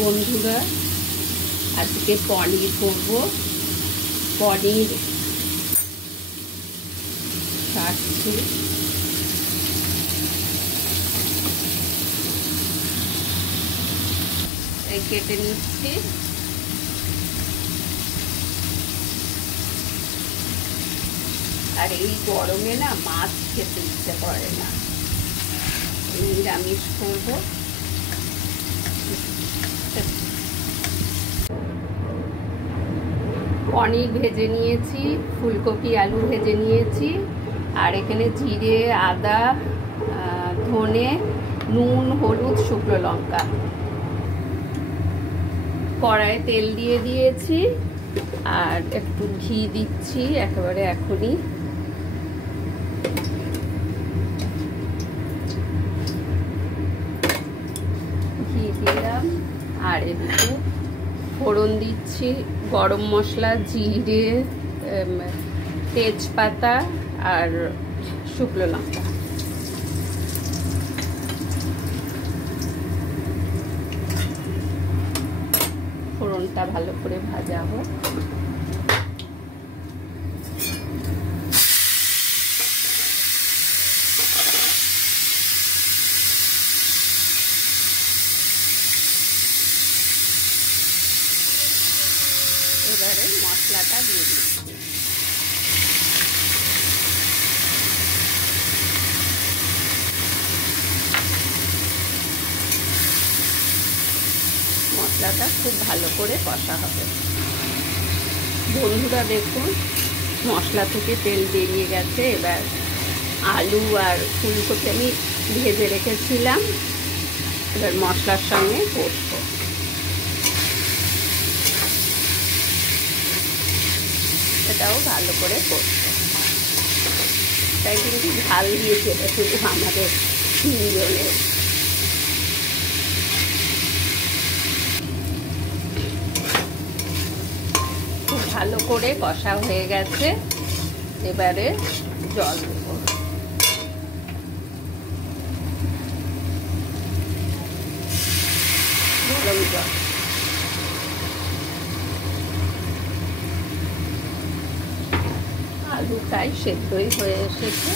বন্ধুরা, আজকে পনির করব। পনির কাটছি, কেটে নিচ্ছি। আর এই গরমে না মাছ খেতে ইচ্ছে করে না, নিরামিষ করবো। পনির ভেজে নিয়েছি, ফুলকপি আলু ভেজে নিয়েছি, আর এখানে জিরে, আদা, ধনে, নুন, হলুদ, শুকনো লঙ্কা। কড়াইয়ে তেল দিয়ে দিয়েছি আর একটু ঘি দিচ্ছি একেবারে এখনই। ঘি দিলাম আর এদিকে ফোড়ন দিচ্ছি গরম মশলা, জিরে, তেজপাতা আর শুকনো লঙ্কা। ফোড়নটা ভালো করে ভাজা হোক। এবারে মশলাটা দিয়ে দিচ্ছি। মশলাটা খুব ভালো করে কষা হবে। বন্ধুরা দেখুন, মশলা থেকে তেল বেরিয়ে গেছে। এবার আলু আর ফুলকপি আমি ভেজে রেখেছিলাম, এবার মশলার সঙ্গে কষবো। এটাও ভালো করে কষবো। তাই কিন্তু ঝাল দিয়েছে, এটা শুধু আমাদের তিনজনের। খুব ভালো করে কষা হয়ে গেছে, এবারে জল দেবো। গরম জল। আলুটাই সেদ্ধই হয়ে এসেছে।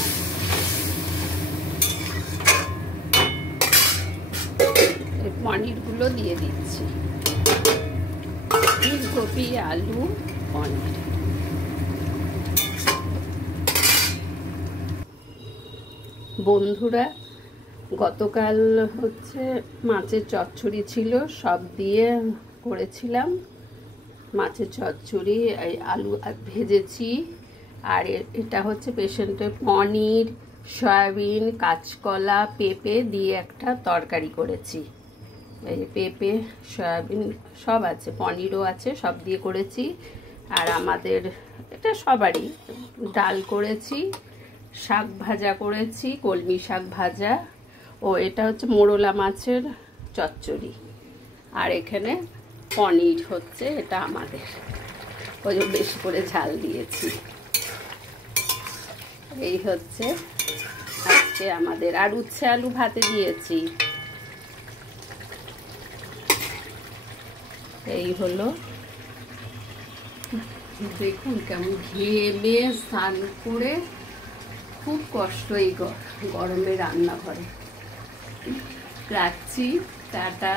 এই পনিরগুলো দিয়ে দিচ্ছি, ফুলকপি, আলু, পনির। বন্ধুরা, গতকাল হচ্ছে মাছের চচ্চড়ি ছিল, সব দিয়ে করেছিলাম মাছের চচ্চড়ি। এই আলু ভেজেছি, আর এটা হচ্ছে পেশেন্টের পনির, সয়াবিন, কাঁচকলা, পেঁপে দিয়ে একটা তরকারি করেছি। এই পেঁপে, সয়াবিন সব আছে, পনিরও আছে, সব দিয়ে করেছি। আর আমাদের এটা সবারই ডাল করেছি, শাক ভাজা করেছি, কলমি শাক ভাজা, ও এটা হচ্ছে মোরলা মাছের চচ্চড়ি। আর এখানে পনির হচ্ছে, এটা আমাদের, ওই জন্য বেশি করে ঝাল দিয়েছি। এই হচ্ছে আজকে আমাদের। আর উচ্ছে আলু ভাতে দিয়েছি। এই হলো, দেখুন কেমন ঘেমে স্নান করে, খুব কষ্ট এই গরমে রান্নাঘরে। রাখছি, টাটা।